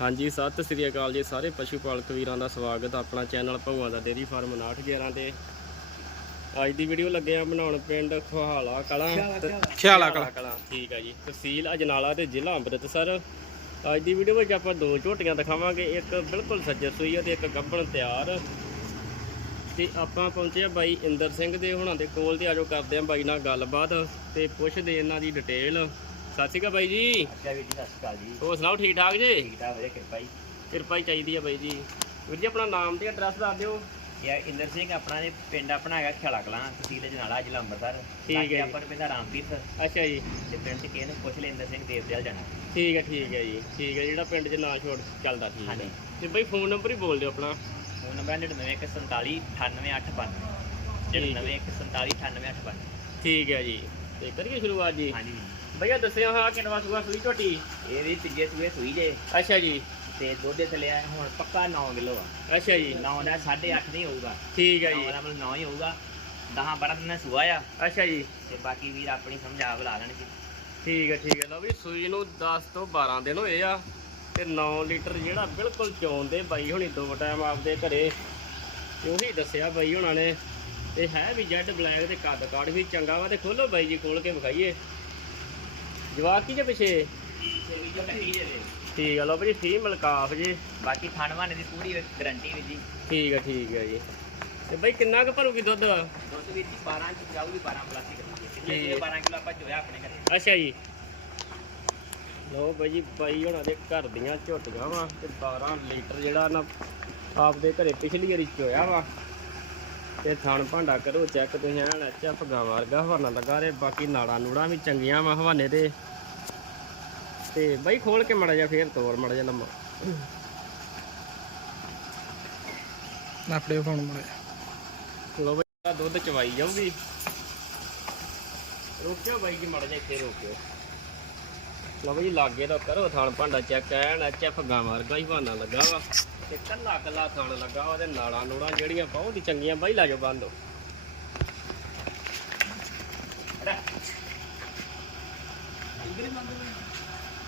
ਹਾਂਜੀ ਸਤਿ ਸ੍ਰੀ ਅਕਾਲ ਜੀ ਸਾਰੇ ਪਸ਼ੂ ਪਾਲਕ ਵੀਰਾਂ ਦਾ ਸਵਾਗਤ ਹੈ ਆਪਣਾ ਚੈਨਲ ਭਗਵਾਨ ਦਾ ਡੇਰੀ ਫਾਰਮ 911 ਤੇ। ਅੱਜ ਦੀ ਵੀਡੀਓ ਲੱਗੇ ਆ ਬਣਾਉਣ ਪਿੰਡ ਖੁਹਾਲਾ ਕਲਾਂ। ਖਿਆਲਾ ਕਲਾਂ। ਕਲਾਂ ਠੀਕ ਆ ਜੀ। ਤਹਿਸੀਲ ਅਜਨਾਲਾ ਤੇ ਜ਼ਿਲ੍ਹਾ ਅੰਮ੍ਰਿਤਸਰ। ਅੱਜ ਦੀ ਵੀਡੀਓ ਵਿੱਚ ਆਪਾਂ ਦੋ ਝੋਟੀਆਂ ਦਿਖਾਵਾਂਗੇ ਇੱਕ ਬਿਲਕੁਲ ਸੱਜਰ ਸੂਈ ਆ ਤੇ ਇੱਕ ਗੱਭਣ ਤਿਆਰ। ਤੇ ਆਪਾਂ ਪਹੁੰਚੇ ਆ ਬਾਈ ਇੰਦਰ ਸਿੰਘ ਦੇ ਹੁਣਾਂ ਦੇ ਕੋਲ ਤੇ ਆਜੋ ਕਰਦੇ ਆ ਬਾਈ ਨਾਲ ਗੱਲਬਾਤ ਤੇ ਪੁੱਛਦੇ ਇਹਨਾਂ ਦੀ ਡਿਟੇਲ ਸਤਿ ਸ਼੍ਰੀ ਅਕਾਲ ਬਾਈ ਜੀ। ਅੱਛਾ ਵੀਰ ਜੀ ਸਤਿ ਸ਼੍ਰੀ ਅਕਾਲ ਜੀ। ਹੋਰ ਸੁਣਾਓ ਠੀਕ ਠਾਕ ਜੀ? ਠੀਕ ਠਾਕ ਵਧੀਆ ਕਿਰਪਾ ਜੀ। ਕਿਰਪਾ ਹੀ ਚਾਹੀਦੀ ਆ ਬਾਈ ਜੀ। ਵੀਰ ਜੀ ਆਪਣਾ ਨਾਮ ਤੇ ਐਡਰੈਸ ਦੱਸ ਦਿਓ। ਇਹ ਇੰਦਰ ਸਿੰਘ ਆਪਣਾ ਨੇ ਪਿੰਡ ਆਪਣਾ ਹੈਗਾ ਖਿਆਲਾ ਕਲਾਂ ਤਹਿਸੀਲ ਜਨਾਲਾ ਜ਼ਿਲ੍ਹਾ ਅੰਮ੍ਰਿਤਸਰ। ਠੀਕ ਹੈ ਜੀ। ਆਪਾਂ ਨੂੰ ਪੈਂਦਾ ਰਾਮਤੀਰਥ ਅੱਛਾ ਜੀ। ਤੇ ਪਿੰਡ ਚ ਕਿਸੇ ਨੂੰ ਪੁੱਛ ਲੈ ਇੰਦਰ ਸਿੰਘ ਦੇਵਦੇਲ ਜਾਣਾ। ਠੀਕ ਹੈ ਠੀਕ ਹੈ ਜੀ। ਠੀਕ ਹੈ ਜਿਹੜਾ ਪਿੰਡ 'ਚ ਨਾਂ ਛੋੜ ਚੱਲਦਾ ਠੀਕ ਹੈ। ਹਾਂਜੀ। ਤੇ ਬਾਈ ਫੋਨ ਨੰਬਰ ਹੀ ਬੋਲ ਦਿਓ ਆਪਣਾ। ਫੋਨ ਨੰਬਰ 9947 98892 ਠੀਕ ਹੈ। 9947 ਠੀਕ ਹੈ ਜੀ। ਤੇ ਕਰੀਏ ਸ਼ੁਰੂਆਤ ਜੀ। ਹਾਂਜੀ। ਭਈਆ ਦੱਸਿਓ ਹਾਂ ਕਿੰਨਵਾ ਸੂਆ ਸੂਈ ਝੋਟੀ? ਇਹ ਵੀ ਤੀਜੇ ਸੂਏ ਸੂਈ ਜੇ। ਅੱਛਾ ਜੀ। ਤੇ ਦੁੱਧ ਦੇ ਥੱਲੇ ਆਇਆ ਹੁਣ ਪੱਕਾ 9 ਕਿਲੋ ਆ। ਅੱਛਾ ਜੀ। 9 ਦਾ 8.5 ਨਹੀਂ ਹੋਊਗਾ। ਠੀਕ ਹੈ 9 ਜੀ ਦਾ ਮਤਲਬ 9 ਹੀ ਹੋਊਗਾ। 10 12 ਦਿਨ ਦਾ ਸੂਆ ਆ। ਅੱਛਾ ਜੀ। ਤੇ ਬਾਕੀ ਵੀਰ ਆਪਣੀ ਸਮਝ ਆਪ ਲਾ ਲੈਣਗੇ। ਠੀਕ ਹੈ ਠੀਕ ਹੈ ਲਓ ਵੀ ਸੂਈ ਨੂੰ 10 ਤੋਂ 12 ਦਿਨ ਹੋਏ ਆ। ਤੇ 9 ਲੀਟਰ ਜਿਹੜਾ ਬਿਲਕੁਲ ਚੋਂਦੇ ਬਾਈ ਹੁਣੀ ਦੋ ਟਾਈਮ ਆਪਦੇ ਘਰੇ। ਉਹੀ ਦੱਸਿਆ ਬਾਈ ਹੁਣਾਂ ਨੇ। ਤੇ ਹੈ ਵੀ ਜੈਡ ਬਲੈਕ ਤੇ ਕੱਦ ਕਾਠ ਵੀ ਚੰਗਾ ਵਾ। ਤੇ ਖੋਲੋ ਬਾਈ ਜੀ ਖੋਲ ਕੇ ਵਿਖਾਈਏ। ਜਵਾਕ ਜੇ ਪਿਛੇ? ਜੋ ਜੇ। ਠੀਕ ਆ ਲਓ ਭਾਜੀ ਫੀ ਮਲਕਾਫ ਜੀ। ਬਾਕੀ ਥਣਵਾਨੇ ਦੀ ਪੂਰੀ ਗਾਰੰਟੀ ਵੀ ਜੀ। ਠੀਕ ਆ ਠੀਕ ਆ ਜੀ। ਤੇ ਬਾਈ ਕਿੰਨਾ ਕੁ ਭਰੂਗੀ ਦੁੱਧ? ਦੁੱਧ ਵੀ ਜੀ 12 ਚ ਜਾਊਗੀ 12 ਪਲੱਸ ਕਰੂਗੀ। ਸੂਏ 12 ਕਿਲੋ ਆਪਾਂ ਚੋਇਆ ਆਪਣੇ ਘਰੇ। ਅੱਛਾ ਜੀ। ਲਓ ਬਾਈ ਜੀ ਬਾਈ ਹੁਣਾਂ ਦੇ ਘਰ ਦੀਆਂ ਝੋਟੀਆਂ ਵਾ ਤੇ 12 ਲੀਟਰ ਜਿਹੜਾ ਨਾ ਆਪਦੇ ਘਰੇ ਪਿਛਲੀ ਵਾਰੀ ਚੋਇਆ ਵਾ। ਤੇ ਥਣ ਭਾਂਡਾ ਕਰੋ ਚੈੱਕ ਤੁਸੀਂ ਐਨ ਅੱਛਾ ਭਗਾ ਵਰਗਾ ਹਵਾਨਾ ਲੱਗਾ ਰੇ ਬਾਕੀ ਨਾੜਾਂ ਨੂੜਾਂ ਵੀ ਚੰਗੀਆਂ ਵਾ ਹਵਾਨੇ ਤੇ। ਤੇ ਬਾਈ ਖੋਲ ਕੇ ਮੜਾ ਜਾ ਫੇਰ ਤੋਰ ਮੜਾ ਜਾ ਲੰਮਾ। ਆਪਣੇ ਫੋਨ ਮੜੇ ਲੋ ਬਈ ਦੁੱਧ ਚਵਾਈ ਜਾਊਗੀ। ਰੋਕਿਓ ਬਾਈ ਜੀ ਮੜ ਜਾ ਇੱਥੇ ਰੋਕਿਓ। ਲਓ ਬਈ ਲਾਗੇ ਦਾ ਕਰੋ ਥਣ ਭਾਂਡਾ ਚੈੱਕ ਐਨ ਐਚਐਫ ਗਾਂ ਵਰਗਾ ਹੀ ਬਹਾਨਾ ਲੱਗਾ ਵਾ। ਤੇ ਕੱਲਾ ਕੱਲਾ ਥਣ ਲੱਗਾ ਤੇ ਨਾਲਾਂ ਨੂੜਾਂ ਜਿਹੜੀਆਂ ਬਹੁਤ ਹੀ ਚੰਗੀਆਂ ਬਾਈ ਲਾ ਜਾਓ ਬੰਦ।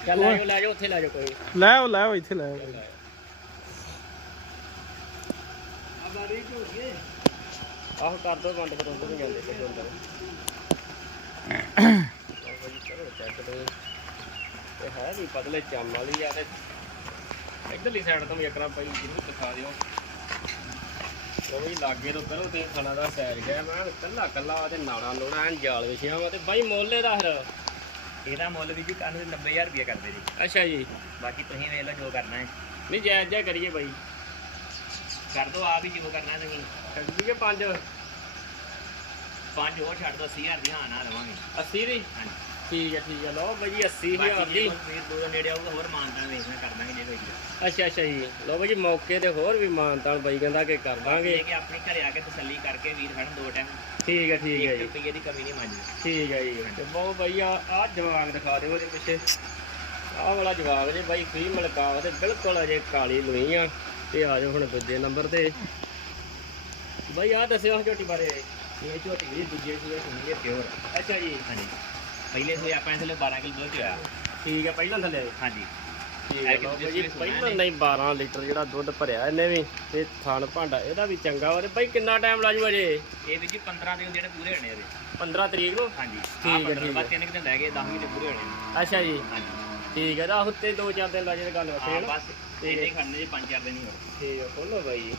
ਚੱਲ ਲੈ ਜਾਓ ਲੈ ਜਾਓ ਉੱਥੇ ਲੈ ਜਾਓ ਕੋਈ। ਲੈ ਆਓ ਲੈ ਆਓ ਇੱਥੇ ਲੈ ਆਓ। ਆਹ ਕਰ ਦੋ ਬੰਦ ਕਰੋ ਉਧਰ ਨਹੀਂ ਜਾਂਦੇ ਕਿਤੇ ਅੰਦਰ ਤੇ ਇਹ ਹੈ ਵੀ ਪਤਲੇ ਚੰਮ ਵਾਲੀ ਆ ਤੇ ਇਧਰਲੀ ਸਾਈਡ ਤੋਂ ਵੀ ਇਕਰਾ ਭਾਈ ਜਿਹਨੂੰ ਦਿਖਾ ਦਿਓ। ਲੋ ਵੀ ਲਾਗੇ ਤੋਂ ਕਰੋ ਤੇ ਖਾਣਾ ਦਾ ਸੈਰ ਗਿਆ। ਮੈਂ ਕੱਲਾ ਕੱਲਾ ਤੇ ਨਾੜਾ ਲੋੜਾ ਐਨ ਜਾਲ ਵਿਛਿਆ ਵਾ ਤੇ ਬਾਈ ਮੋਲੇ ਦਾ ਹਰ ਇਹਦਾ ਮੁੱਲ ਵੀ ਜੀ ਕਾਨੂੰ 90000 ਰੁਪਏ ਕਰਦੇ ਜੀ। ਅੱਛਾ ਜੀ। ਬਾਕੀ ਤੁਸੀਂ ਵੇਖ ਲਓ ਜੋ ਕਰਨਾ ਹੈ। ਨਹੀਂ ਜਾਇਜ਼ ਜਿਹਾ ਕਰੀਏ ਬਾਈ। ਕਰ ਦੋ ਆਪ ਹੀ ਜੋ ਕਰਨਾ ਤੁਸੀਂ। ਛੱਡ ਦਈਏ ਪੰਜ। ਪੰਜ ਹੋਰ ਛੱਡ ਦੋ 80000 ਦੀ ਹਾਂ ਨਾ ਲਵਾਂਗੇ 80 ਦੀ? ਹਾਂਜੀ। ਠੀਕ ਹੈ ਠੀਕ ਹੈ। ਲਓ ਬਾਈ 80000 ਬਾਕੀ ਦੀ ਜੇ ਕੋਈ ਵੀਰ ਦੋ ਦੇ ਨੇੜੇ ਆਊਗਾ ਹੋਰ ਮਾਨਤਾਂ ਵੇਖਣਾ ਕਰ ਦਾਂਗੇ ਜੇ ਕੋਈ। ਅੱਛਾ ਅੱਛਾ ਜੀ। ਲਓ ਬਾਈ ਜੀ ਮੌਕੇ ਤੇ ਹੋਰ ਵੀ ਮਾਨਤਾਨ ਬਾਈ ਕਹਿੰਦਾ ਕਿ ਕਰ ਦਾਂਗੇ। ਕਿ ਆਪਣੇ ਘਰੇ ਆ ਕੇ ਤਸੱਲੀ ਕਰਕੇ ਵੀਰ ਖੜਨ ਦੋ ਟਾਈਮ ਠੀਕ ਹੈ ਠੀਕ ਹੈ 1 ਜੀ। ਰੁਪਏ ਦੀ ਕਮੀ ਨਹੀਂ ਮੰਨਦੀ ਠੀਕ ਹੈ ਜੀ। ਤੇ ਬਹੁਤ ਬਾਈ ਆ ਆਹ ਜਵਾਗ ਦਿਖਾ ਦਿਓ ਉਹਦੇ ਪਿੱਛੇ। ਆਹ ਵਾਲਾ ਜਵਾਗ ਜੇ ਬਾਈ ਫ੍ਰੀ ਮਲਕਾ ਤੇ ਬਿਲਕੁਲ ਅਜੇ ਕਾਲੀ ਲੁਈ ਆ। ਤੇ ਆ ਜਾਓ ਹੁਣ ਦੂਜੇ ਨੰਬਰ ਤੇ। ਬਾਈ ਆ ਦੱਸਿਓ ਝੋਟੀ ਬਾਰੇ। ਇਹ ਝੋਟੀ ਵੀ ਦੂਜੇ ਸੂਏ ਸੁਣੀ ਹੈ ਪਿਓਰ ਅੱਛਾ ਜੀ। ਹਾਂਜੀ। ਪਹਿਲੇ ਸੂਏ ਆਪਾਂ ਇਸ ਲਈ 12 ਕਿਲੋ ਦੁੱਧ ਹੋਇਆ ਠੀਕ ਹੈ ਪਹਿਲਾਂ ਥੱਲੇ। ਹਾਂਜੀ। ਠੀਕ ਹੈ ਇਹ ਲਓ ਦੂਜੇ ਬਾਈ ਜੀ ਸੂਏ ਸੁਣਿਆ ਪਹਿਲਾਂ ਨਹੀਂ। 12 ਲੀਟਰ ਜਿਹੜਾ ਦੁੱਧ ਭਰਿਆ ਇਹਨੇ ਵੀ ਤੇ ਥਣ ਭਾਂਡਾ ਇਹਦਾ ਵੀ ਚੰਗਾ ਵਾ ਤੇ ਬਾਈ ਕਿੰਨਾ ਟਾਈਮ ਲਾਜੂ ਅਜੇ? ਇਹ ਵੀ ਜੀ 15 ਦਿਨ ਜਿਹੜੇ ਪੂਰੇ ਹੋਣੇ ਇਹਦੇ। 15 ਤਰੀਕ ਨੂੰ? ਹਾਂਜੀ। ਠੀਕ ਹੈ, ਠੀਕ ਹੈ। ਠੀਕ ਹੈ। ਬਾਅਦ ਤਿੰਨ ਕੁ ਦਿਨ ਰਹਿ ਗਏ 10 ਵੀ ਪੂਰੇ ਹੋਣੇ ਨੇ। ਅੱਛਾ ਜੀ। ਹਾਂਜੀ। ਠੀਕ ਹੈ ਤਾਂ ਉੱਤੇ ਦੋ ਚਾਰ ਦਿਨ ਲਾਜੇ ਤੇ ਗੱਲ ਵੱਖਰੀ ਹੈ ਹਾਂ ਨਾ। ਬਸ ਠੀਕ ਇਹਦੇ ਹੈ। ਹੀ ਖੜਨੇ ਜੀ ਪੰਜ ਚਾਰ ਦਿਨ ਹੀ ਹੋਰ। ਠੀਕ ਹੈ ਖੋਲੋ ਬਾਈ। ਜੀ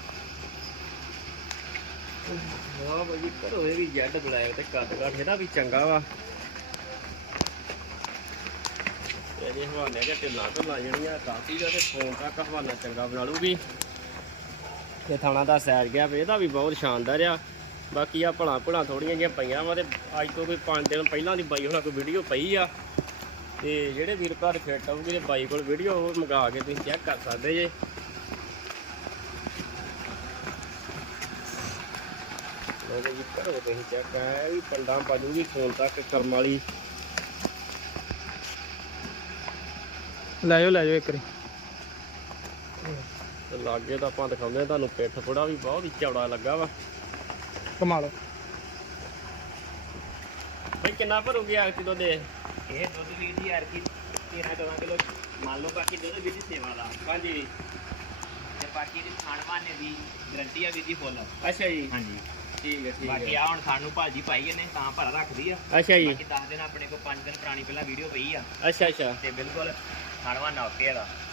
ਵਾਹ ਬਾਈ ਜੀ ਕਰੋ ਇਹ ਵੀ ਜੈਡ ਬਲੈਕ ਤੇ ਕੱਦ ਕਾਠ ਇਹਦਾ ਵੀ ਚੰਗਾ ਵਾ। ਇਹਦੇ ਹਵਾਨੇ ਦੇ ਢਿੱਲਾਂ ਢੁੱਲਾਂ ਜਿਹੜੀਆਂ ਕਾਫੀ ਦਾ ਤੇ ਫੋਨ ਤੱਕ ਹਵਾਨਾ ਚੰਗਾ ਬਣਾ ਲੂਗੀ ਤੇ ਥਾਣਾ ਦਾ ਸੈਰ ਗਿਆ ਵੀ, ਇਹਦਾ ਵੀ ਬਹੁਤ ਸ਼ਾਨਦਾਰ ਆ। ਬਾਕੀ ਆ ਭਲਾ ਭਲਾ ਥੋੜੀਆਂ ਜਿਹੀਆਂ ਪਈਆਂ ਵਾ ਤੇ ਅੱਜ ਤੋਂ ਕੋਈ 5 ਦਿਨ ਪਹਿਲਾਂ ਦੀ ਬਾਈ ਹੋਣਾ ਕੋਈ ਵੀਡੀਓ ਪਈ ਆ। ਤੇ ਜਿਹੜੇ ਵੀਰ ਭਰਾ ਫਿੱਟ ਆਊਗੇ ਤੇ ਬਾਈ ਕੋਲ ਵੀਡੀਓ ਉਹ ਮੰਗਾ ਕੇ ਤੁਸੀਂ ਚੈੱਕ ਕਰ ਸਕਦੇ ਜੇ। ਲੋ ਜੀ ਕਰੋ ਤੁਸੀਂ ਚੈੱਕ ਆ ਵੀ ਪੰਡਾਂ ਪਾਜੂਗੀ ਫੋਨ ਤੱਕ ਕਰਮ ਵਾਲੀ ਲੈ ਜਾਓ ਲੈ ਜਾਓ ਇੱਕ ਵਾਰੀ। ਤੇ ਲਾਗੇ ਤਾਂ ਆਪਾਂ ਦਿਖਾਉਂਦੇ ਆ ਤੁਹਾਨੂੰ ਪਿੱਠ ਫੁੜਾ ਵੀ ਬਹੁਤ ਹੀ ਚੌੜਾ ਲੱਗਾ ਵਾ। ਕਮਾ ਲਓ। ਬਈ ਕਿੰਨਾ ਭਰੂਗੀ ਆ ਕਿਲੋ ਦੇ ਇਹ? ਦੁੱਧ ਵੀਰ ਜੀ ਯਾਰ ਕੀ 13 14 ਕਿਲੋ ਮੰਨ ਲਓ ਬਾਕੀ ਦੁੱਧ ਵੀ ਦੀ ਸੇਵਾ ਦਾ। ਹਾਂਜੀ। ਤੇ ਬਾਕੀ ਦੀ ਖਾਣ ਬਾਨੇ ਦੀ ਗਰੰਟੀ ਆ ਵੀ ਦੀ ਫੁੱਲ। ਅੱਛਾ ਜੀ। ਹਾਂਜੀ। ਠੀਕ ਹੈ ਠੀਕ ਬਾਕੀ ਆ ਹੁਣ ਸਾਨੂੰ ਭਾਜੀ ਪਾਈ ਇਹਨੇ ਤਾਂ ਭਰਾ ਰੱਖਦੀ ਆ। ਅੱਛਾ ਜੀ। ਬਾਕੀ 10 ਦਿਨ ਆਪਣੇ ਕੋਲ 5 ਦਿਨ ਪੁਰਾਣੀ ਪਹਿਲਾਂ ਵੀਡੀਓ ਪਈ ਆ। ਅੱਛਾ ਅੱਛਾ। ਤੇ ਬਿਲਕੁਲ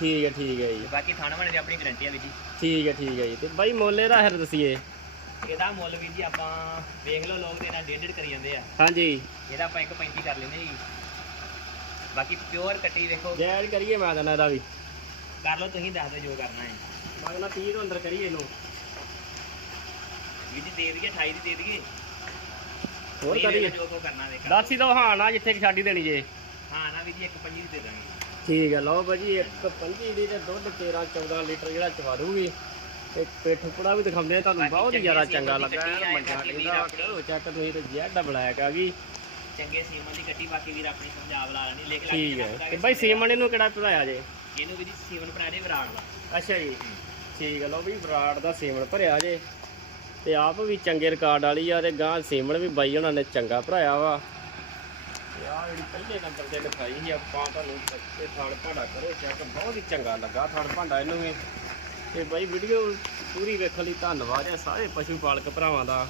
ਠੀਕ ਹੈ ਠੀਕ ਹੈ ਜੀ। ਤੇ ਬਾਕੀ ਖਾਣਵਾਣੇ ਦੀ ਆਪਣੀ ਗਰੰਟੀ ਆ ਵੀ ਜੀ। ਠੀਕ ਹੈ ਠੀਕ ਹੈ ਜੀ। ਤੇ ਬਾਈ ਮੋਲੇ ਦਾ ਫਿਰ ਦਸੀਏ। ਇਹਦਾ ਮੁੱਲ ਵੀ ਜੀ ਆਪਾਂ ਵੇਖ ਲਓ ਲੋਕ ਤੇ ਇਹਨਾਂ ਡੇਢ ਡੇਢ ਕਰੀ ਜਾਂਦੇ ਆ। ਹਾਂਜੀ। ਇਹਦਾ ਆਪਾਂ 1.35 ਕਰ ਲੈਂਦੇ ਜੀ। ਬਾਕੀ ਪਿਓਰ ਕੱਟੀ ਵੇਖੋ। ਜੈਡ ਕਰੀਏ ਮੈਂ ਦਨਾ ਇਹਦਾ ਵੀ। ਕਰ ਲਓ ਤੁਸੀਂ ਦੱਸ ਦਿਓ ਜੋ ਕਰਨਾ ਹੈ। ਮਗਲਾ 30 ਤੋਂ ਅੰਦਰ ਕਰੀਏ ਇਹਨੂੰ। ਵੀ ਜੀ ਦੇ ਦਈਏ 28 ਦੀ ਦੇ ਦਈਏ। ਹੋਰ ਕਰੀਏ। ਜੋ ਕੋ ਕਰਨਾ ਵੇਖ। ਦੱਸ ਹੀ ਦੋ ਹਾਂ ਨਾ ਜਿੱਥੇ ਕਿ ਛਾਡੀ ਦੇਣੀ ਜੇ। ਹਾਂ ਨਾ ਵੀ ਜੀ 1.25 ਦੀ ਦੇ ਦਾਂਗੇ। ਠੀਕ ਹੈ ਲਓ ਭਾਜੀ ਇੱਕ 25 ਦੀ ਤੇ ਦੁੱਧ 13 14 ਲੀਟਰ ਜਿਹੜਾ ਚਵਾ ਦੂਗੀ। ਤੇ ਪਿੱਠ ਟੁਕੜਾ ਵੀ ਦਿਖਾਉਂਦੇ ਆ ਤੁਹਾਨੂੰ ਬਹੁਤ ਜ਼ਿਆਦਾ ਚੰਗਾ ਲੱਗਾ ਹੈ ਮੰਜਾ ਇਹਦਾ ਵੀਰ ਕਰੋ ਚੈੱਕ ਤੁਸੀਂ ਤੇ ਜੈਡ ਬਲੈਕ ਆ ਗਈ ਚੰਗੇ ਸੀਮਨ ਦੀ ਕੱਟੀ ਬਾਕੀ ਵੀਰ ਆਪਣੀ ਪੰਜਾਬ ਲਾ ਲੈਣੀ ਲਿਖ ਲੱਗ ਠੀਕ ਹੈ ਤੇ ਬਾਈ ਸੀਮਨ ਇਹਨੂੰ ਕਿਹੜਾ ਭਰਾਇਆ ਜੇ? ਇਹਨੂੰ ਵੀ ਜੀ ਸੀਮਨ ਬਣਾ ਦੇ ਵਿਰਾੜ ਦਾ। ਅੱਛਾ ਜੀ। ਠੀਕ ਹੈ ਲਓ ਵੀ ਬਰਾੜ ਦਾ ਸੀਮਨ ਭਰਿਆ ਜੇ। ਤੇ ਆਪ ਵੀ ਚੰਗੇ ਰਿਕਾਰਡ ਵਾਲੀ ਆ ਤੇ ਗਾਂ ਸੀਮਨ ਵੀ ਬਾਈ ਉਹਨਾਂ ਨੇ ਚੰਗਾ ਭਰਾਇਆ ਵਾ। ਤੇ ਆਹ ਜਿਹੜੀ ਪਹਿਲੇ ਨੰਬਰ ਤੇ ਲਿਖਾਈ ਸੀ, ਆਪਾਂ ਤੁਹਾਨੂੰ ਇਹ ਥਾਲ ਭਾਂਡਾ ਕਰੋ ਚੈੱਕ ਬਹੁਤ ਹੀ ਚੰਗਾ ਲੱਗਾ ਥਾਲ ਭਾਂਡਾ ਇਹਨੂੰ ਵੀ। ਤੇ ਬਾਈ ਵੀਡੀਓ ਪੂਰੀ ਵੇਖਣ ਲਈ ਧੰਨਵਾਦ ਹੈ ਸਾਰੇ ਪਸ਼ੂ ਪਾਲਕ ਭਰਾਵਾਂ ਦਾ।